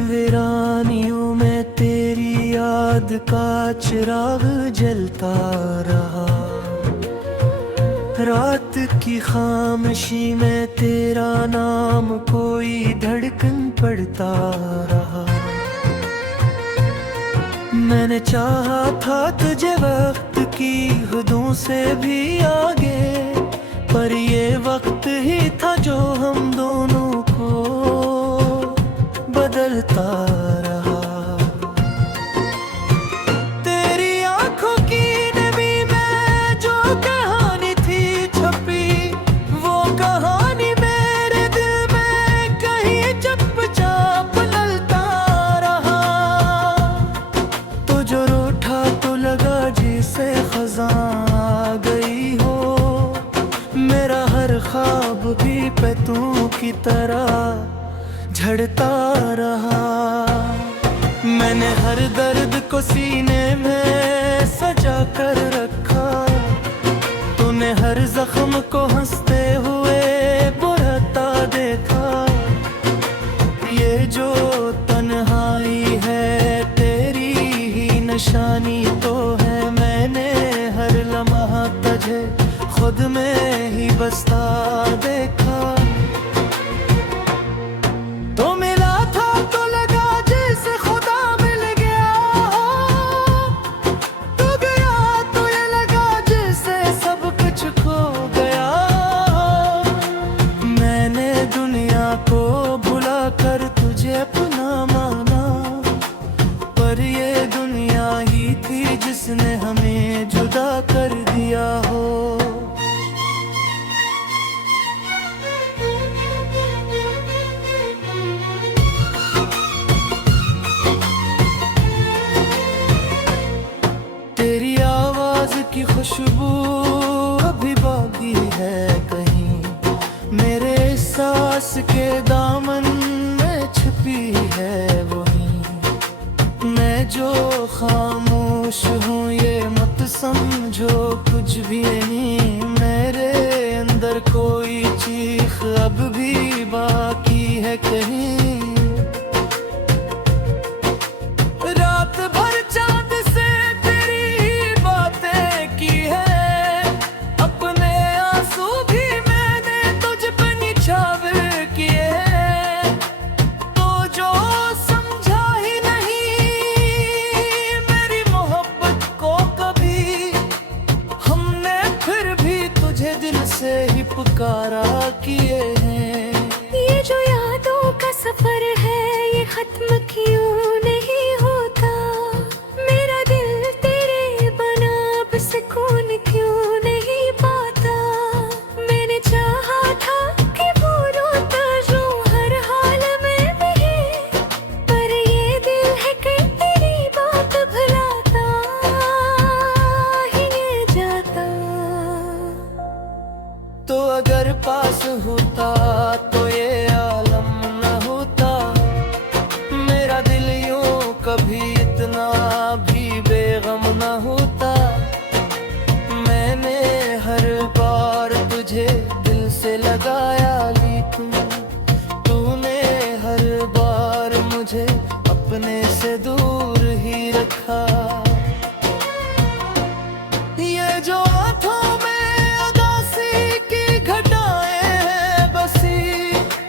वीरानियों में तेरी याद का चिराग जलता रहा। रात की खामोशी में तेरा नाम कोई धड़कन पड़ता रहा। मैंने चाहा था तुझे वक्त की हदों से भी आगे, पर ये वक्त ही था जो हम दोनों को बदलता रहा। तेरी आंखों की नमी में जो कहानी थी छपी, वो कहानी मेरे दिल में कहीं चुपचाप ललता रहा। तो जो रूठा तो लगा जिसे खज़ां आ गई हो, मेरा हर ख्वाब भी पैतों की तरह झड़ता रहा। मैंने हर दर्द को सीने में सजा कर रखा, तूने हर जख्म को हंसते हुए बुराता देखा। ये जो तन्हाई है तेरी ही निशानी तो है, मैंने हर लम्हा तुझे खुद में ही बसता देखा। तो मिला था तो लगा जैसे खुदा मिल गया हो, तो गया तो ये लगा जैसे सब कुछ खो गया। मैंने दुनिया को भुला कर तुझे अपना माना, पर ये दुनिया ही थी जिसने हमें जुदा कर दिया हो। तेरी आवाज की खुशबू अभी बाकी है कहीं, मेरे सांस के दामन में छिपी है वही। मैं जो खामोश हूँ ये मत समझो कुछ भी नहीं, मेरे अंदर कोई चीख अब भी बाकी है कहीं। रात भर चांद से तेरी ही बातें की है, अपने आंसू भी मैंने तुझ पे निछावर किए हैं। तो जो समझा ही नहीं मेरी मोहब्बत को कभी, हमने फिर भी तुझे दिल से ही पुकारा किए हैं। ये जो यादों का सफर है ये खत्म क्यों नहीं होता, मेरा दिल तेरे बना अब सुकून क्यों नहीं पाता। मैंने चाहा था कि भूलूं तुझको हर हाल में भी, पर ये दिल है कि तेरी बात भुलाता ही नहीं जाता। तो अगर पास होता तो ये आलम न होता, मेरा दिल यूं कभी इतना भी बेगम न होता। मैंने हर बार तुझे दिल से लगाया लेकिन तूने हर बार मुझे अपने से दूर ही रखा। ये जो आँखों में उदासी की घटाएं हैं बसी,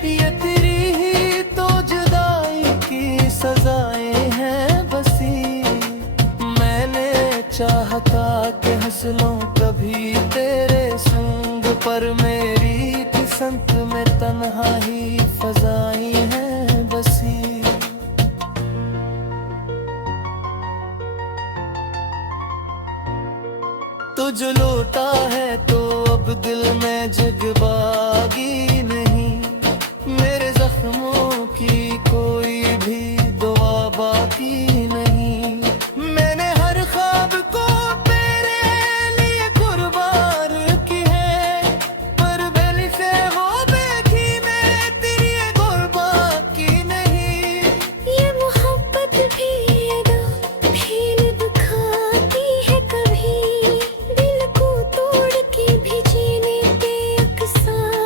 ये तेरी ही तो जुदाई की सजाएं हैं बसी। मैंने चाहता कि हंस लूं कभी तेरे संग, पर मेरी किस्मत में तन्हा ही फजाई हैं बसी। तुझ लौटा है तो अब दिल में जगबागी नहीं, मेरे जख्मों की कोई भी दुआ बाकी नहीं। मैंने हर ख्वाब को तेरे लिए कुर्बान की है, पर बेली से वो देखी मैं तेरी कुर्बान की नहीं। ये मोहब्बत भी अदा भील दुखाती है कभी, दिल को तोड़ के भी जीने पे अक्सर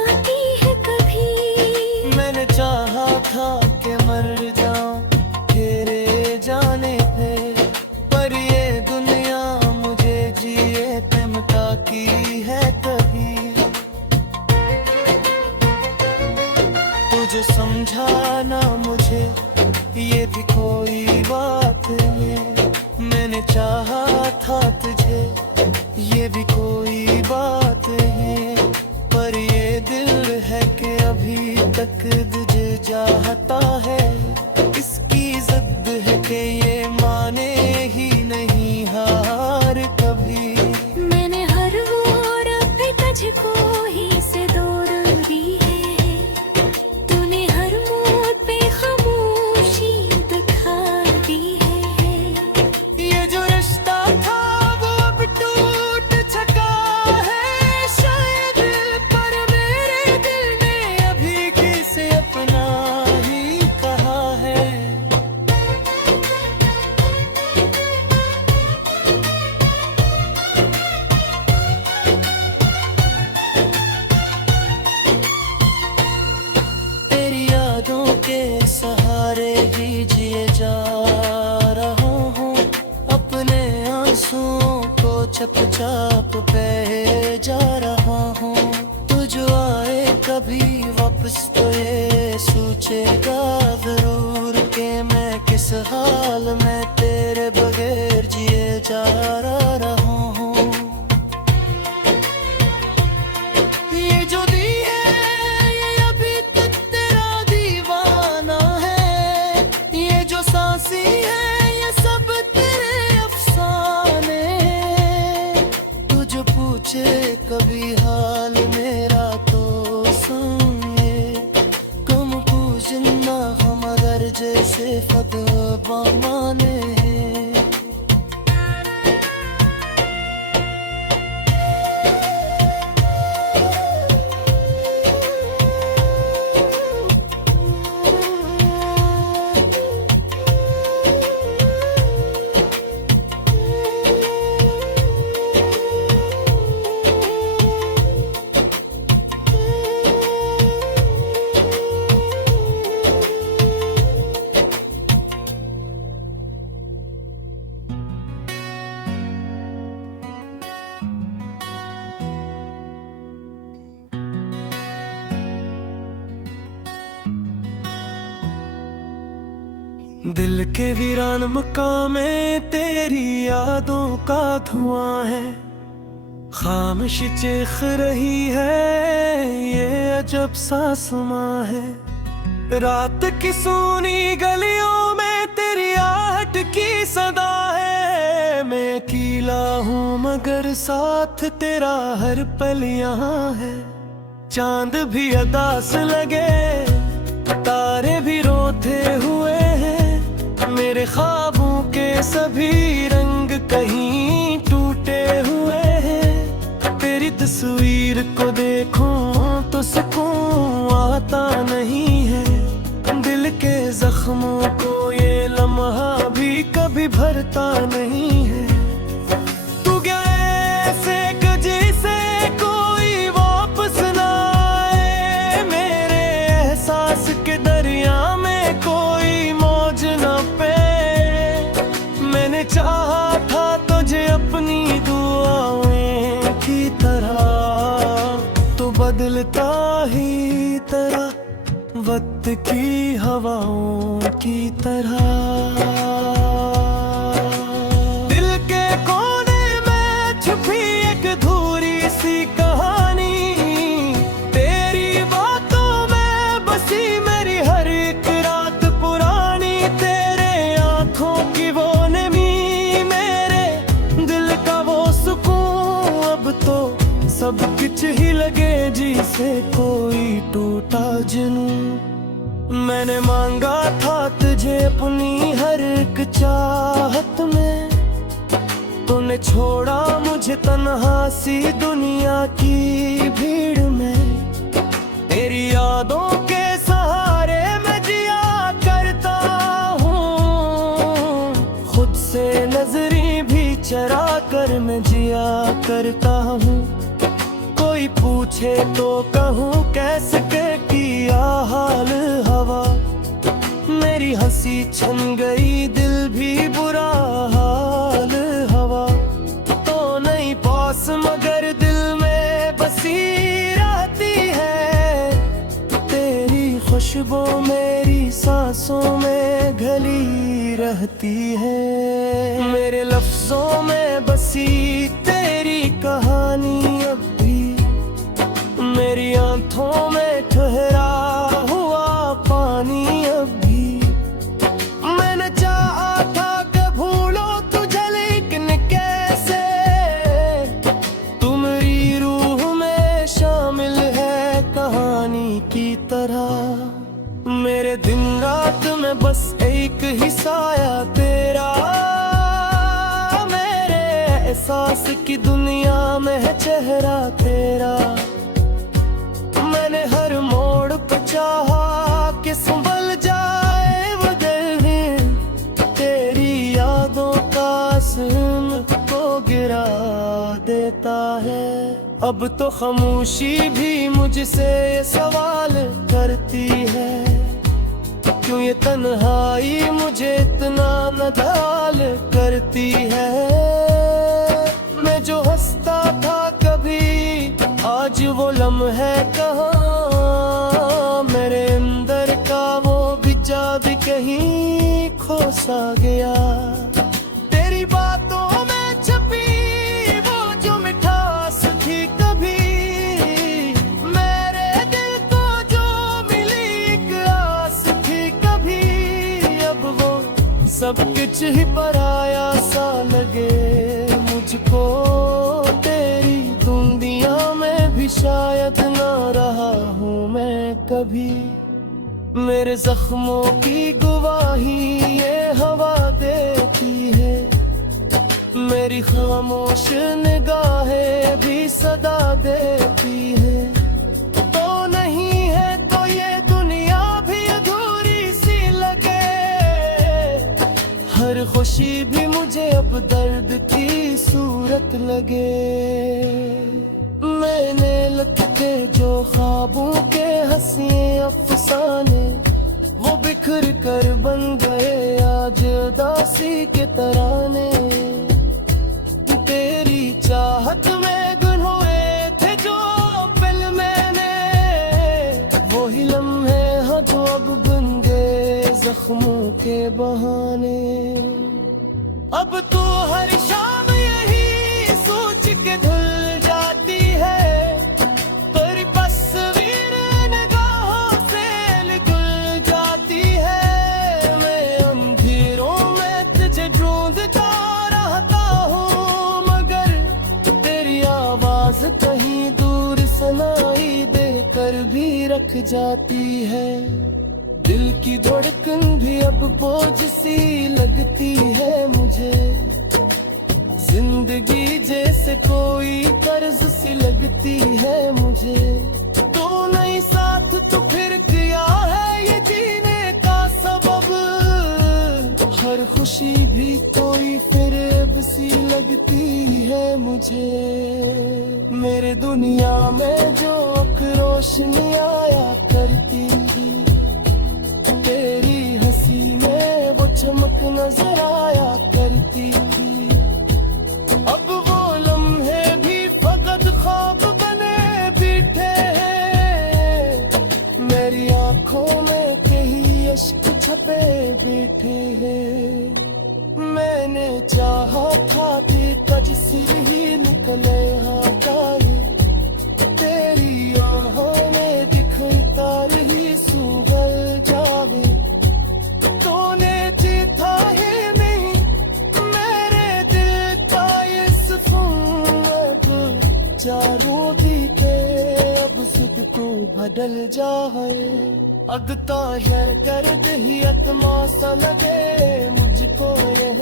ही जिए जा रहा हूँ, अपने आंसुओं को चुपचाप बहे जा रहा हूँ। तू जो आए कभी वापस तो ये सोचेगा जरूर के मैं किस हाल में तेरे बगैर जिए जा रहा हूँ। ये जो दी है ये अभी तक तेरा दीवाना है, ये जो सांसी है ये सब तेरे अफसाने। तू जो पूछे कभी हाल मेरा तो सुनिए, कम पूजना हम अगर जैसे फतवा माने हैं। दिल के वीरान मकाम में तेरी यादों का धुआं है, खामोश चीख रही है ये अजब सा समा है। रात की सूनी गलियों में तेरी आहट की सदा है, मैं अकेला हूँ मगर साथ तेरा हर पल यहाँ है। चांद भी अदास लगे तारे भी रोते हुए हैं, मेरे ख्वाबों के सभी रंग कहीं टूटे हुए हैं। तेरी तस्वीर को देखूं तो सुकून आता नहीं है, दिल के जख्मों को ये लम्हा भी कभी भरता नहीं है। तू गया ऐसे जैसे कोई वापस ना आए, मेरे एहसास के दरिया में कोई मौज न पे। मैंने चाहा था तुझे अपनी दुआओं की तरह, तो बदलता ही तरह वक्त की हवाओं की तरह। दिल के कोने में छुपी एक अधूरी सी कहानी, तेरी बातों में बसी मेरी हर एक रात पुरानी। तेरे आंखों की वो नमी, मेरे दिल का वो सुकून, अब तो सब कुछ ही लगे जिसे कोई टूटा जुनून। मैंने मांगा था तुझे अपनी हर एक चाहत में, तूने छोड़ा मुझे तन्हा सी दुनिया की भीड़ में। तेरी यादों के सहारे मैं जिया करता हूँ, खुद से नजरी भी चरा कर मैं जिया करता हूँ। कोई पूछे तो कहूँ कैसे किया हाल हवा, मेरी हंसी छन गई दिल भी बुरा हाल हवा। तो नहीं पास मगर दिल में बसी रहती है, तेरी खुशबू मेरी सांसों में घली रहती है। मेरे लफ्जों में बसी तेरी कहानी अब भी मेरी आंखों में ठहरा हुआ पानी अब भी। मैंने चाहा था कि भूलो तुझे लेकिन कैसे, तुम्हारी रूह में शामिल है कहानी की तरह। मेरे दिन रात में बस एक ही साया तेरा, मेरे एहसास की दुनिया में है चेहरा तेरा। मैंने हर मोड़ पर चाहा कि संभल जाए वो दिल, तेरी यादों का असर को गिरा देता है। अब तो खामोशी भी मुझसे सवाल करती है, क्यों ये तन्हाई मुझे इतना नदाल करती है। मैं जो हंसता था कभी, आज वो लम्हे कहाँ। मेरे अंदर का वो बिजा भी कहीं खो सा गया। तेरी बातों में छपी वो जो मिठास थी कभी, मेरे दिल को जो मिली एक आस थी कभी। अब वो सब कुछ ही पराया सा लगे मुझको। तेरी दुनिया में भी शायद ना रहा हूँ मैं कभी। मेरे जख्मों की गवाही ये हवा देती है, मेरी खामोश निगाहें भी सदा देती है। तो नहीं है तो ये दुनिया भी अधूरी सी लगे। हर खुशी भी मुझे अब दर्द की सूरत लगे। मैंने लगते जो ख्वाबों के हंसी अफसाने, वो बिखर कर बन गए आज उदासी के तराने। तेरी चाहत में गुम हुए थे जो पल मैंने, वही लम्हे हैं जो अब बन गए जख्मों के बहाने। अब तू हर शाम यही सोच के धुल जाती है, तेरी तस्वीर निगाहों से निकल जाती है। मैं अंधेरों में तुझे ढूंढता रहता हूँ, मगर तेरी आवाज कहीं दूर सुनाई देकर भी रख जाती है। दिल की धड़कन भी अब बोझ सी लगती है मुझे। जिंदगी जैसे कोई कर्ज सी लगती है मुझे। तो नहीं साथ तो फिर क्या है ये जीने का सबब। हर खुशी भी कोई फिर सी लगती है मुझे। मेरे दुनिया में जो रोशनी आया करती थी, तेरी हंसी में वो चमक नजर आया करती थी। अब वो लम्हे भी फकत ख्वाब बने बैठे हैं। मेरी आंखों में कहीं अश्क छपे बैठे हैं। मैंने चाहा था तेरा जिस्म ही निकले हाथाई, तेरी आँखों में दिखाई तार ही सुगल जावे। तूने जीता है नहीं मेरे दिल का ये सुकून। अब चारों दीते अब सिद्ध को बदल जाए। अगता शर कर दही अतमा सा लगे मुझको यह।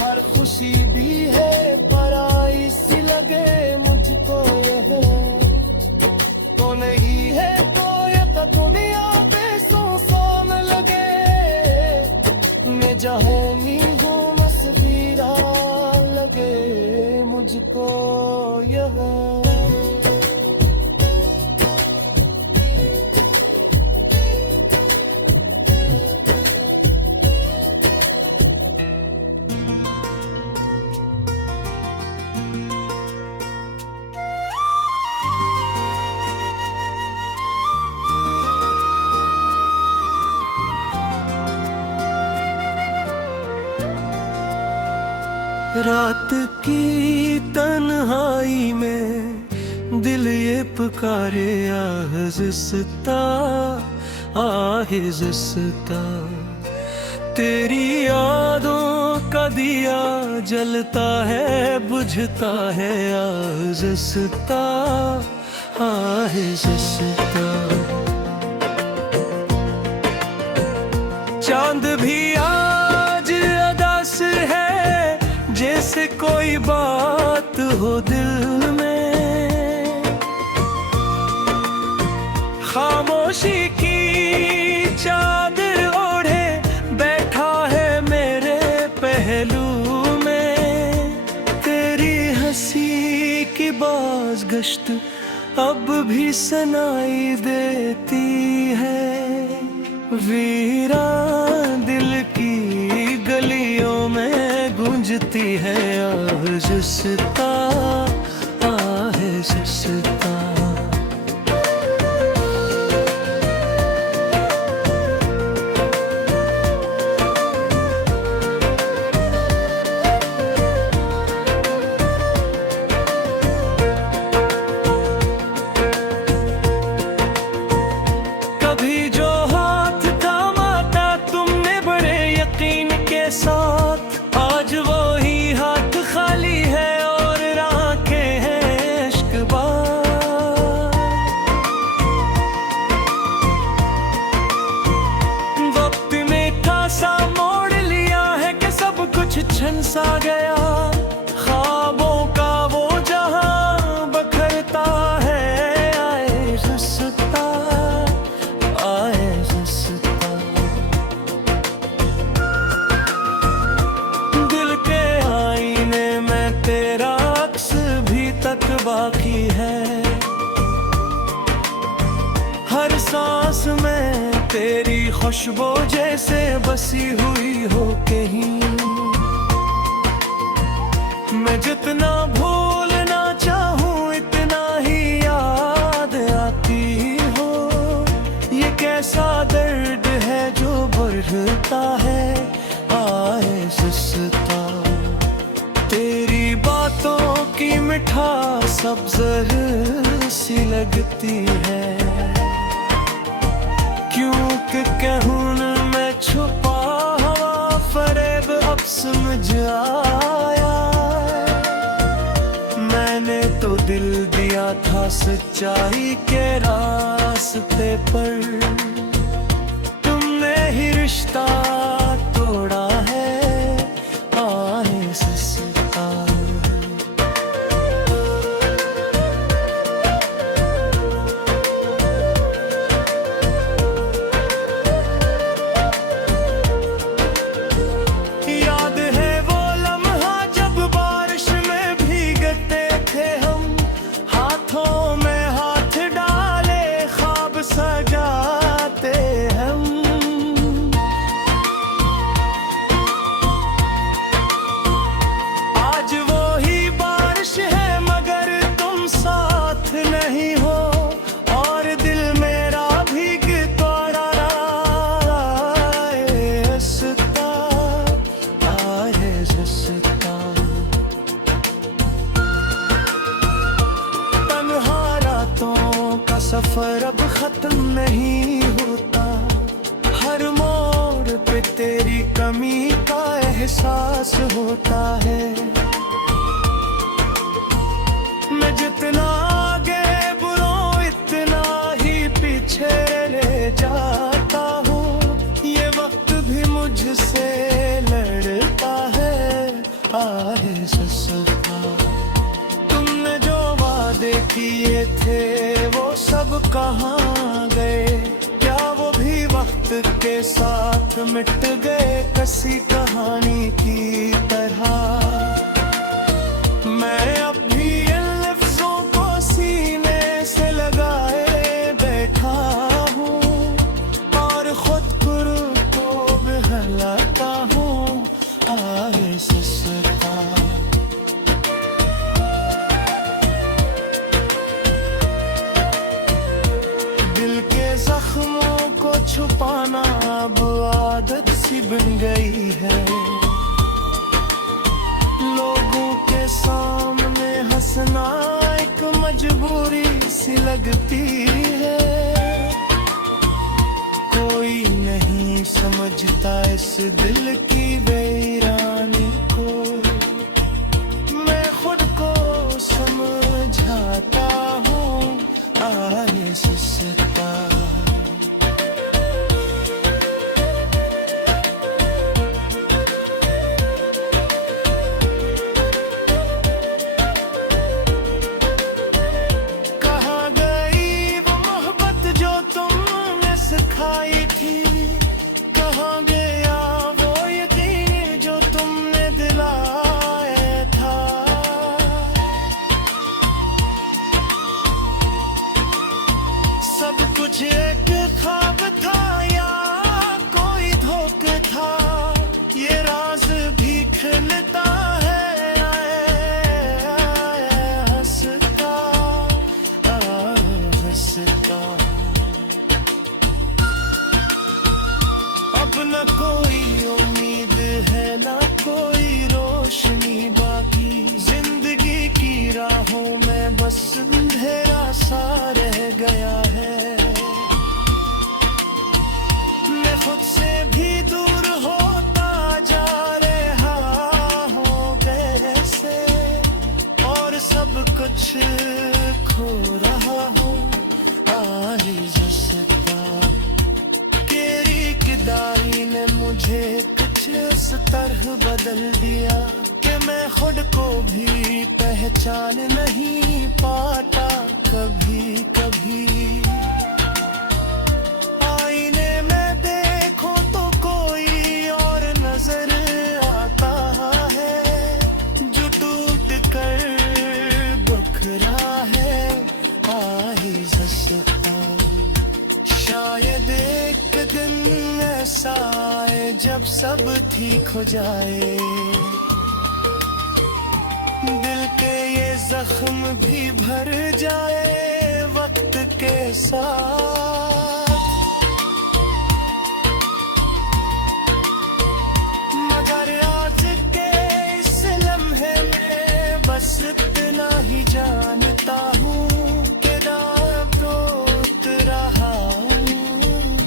हर खुशी भी है पराई सी लगे मुझको यह। तो नहीं है तो ये तो दुनिया पे सुनसान लगे। मैं जहानी हूँ मसफीरा लगे मुझको यह। रात की तन्हाई में दिल ये पुकारे आहिस्ता आहिस्ता। तेरी यादों का दिया जलता है बुझता है आहिस्ता आहिस्ता। चांद भी आज अदास है जैसे कोई बात हो दिल में। खामोशी की चादर ओढ़े बैठा है मेरे पहलू में। तेरी हंसी की बाज़गश्त अब भी सुनाई देती है। वीरान दिल की गलियों में गूंजती है आहिस्ता आहिस्ता। कभी जो हाथ थामा तुमने बड़े यकीन के साथ, आज वो ही हाथ खाली है और राखें हैं इश्क बार। वक्त ने खासा मोड़ लिया है कि सब कुछ छन सा गया, ख्वाबों का वो जहां बखरता है आहिस्ता आहिस्ता। दिल के आईने में तेरा अक्स भी तक बाकी है, हर सांस में तेरी खुशबू जैसे बसी हुई हो कहीं। मैं जितना भूलना चाहूँ इतना ही याद आती हो, ये कैसा दर्द है जो बढ़ता है आहिस्ता। तेरी बातों की मिठास सब जहर सी लगती है, क्योंकि कहूँ न मैं छुपा हवा फरेब अब समझ आया। मैंने तो दिल दिया था सच्चाई के रास्ते पर, तुमने ही रिश्ता तोड़ा है आहिस्ता। याद है वो लम्हा जब बारिश में भीगते थे हम, हाथों में हाथ डाले ख्वाब सजाते हम। आज वो ही बारिश है मगर तुम साथ नहीं हो, और दिल मेरा भीग तोड़ा आहिस्ता आहिस्ता। तन्हा रातों का सफर अब खत्म नहीं होता, हर मोड़ पे तेरी कमी का एहसास होता है। मैं जितना आगे बढ़ूं इतना ही पीछे ले जाता हूँ, ये वक्त भी मुझसे लड़ता है आहिस्ता। तुमने जो वादे किए थे वो सब कहाँ गए, क्या वो भी वक्त के साथ मिट गए किसी कहानी की तरह। मैं अब भी इन लफ्जों को सीने से लगाए बैठा हूँ, और खुद को बहलाता हूँ आहिस्ता। दिल के जख्मों को छुपाना अब आदत सी बन गई है, लोगों के सामने हंसना एक मजबूरी सी लगती है। कोई नहीं समझता इस दिल की वीरानी को, मैं खुद को समझाता हूँ आहिस्ता। कहाँ गई वो मोहब्बत जो तुमने सिखाई थी, कहाँ गया वो यकीन सा रह गया है। मैं खुद से भी दूर होता जा रहा हूँ वैसे, और सब कुछ खो रहा हूँ आई जसता। तेरी किदाई ने मुझे कुछ इस तरह बदल दिया कि मैं खुद को भी पहचान नहीं पाता कभी कभी। आईने में देखो तो कोई और नजर आता है, जो टूट कर बुखरा है आई जसता। शायद एक दिन ऐसा आए जब सब ठीक हो जाए, दिल के ये जख्म भी भर जाए वक्त के साथ। मगर आज के इस लम्हे में बस इतना ही जानता हूँ कि रात रहा हूँ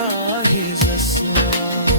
आई जसता।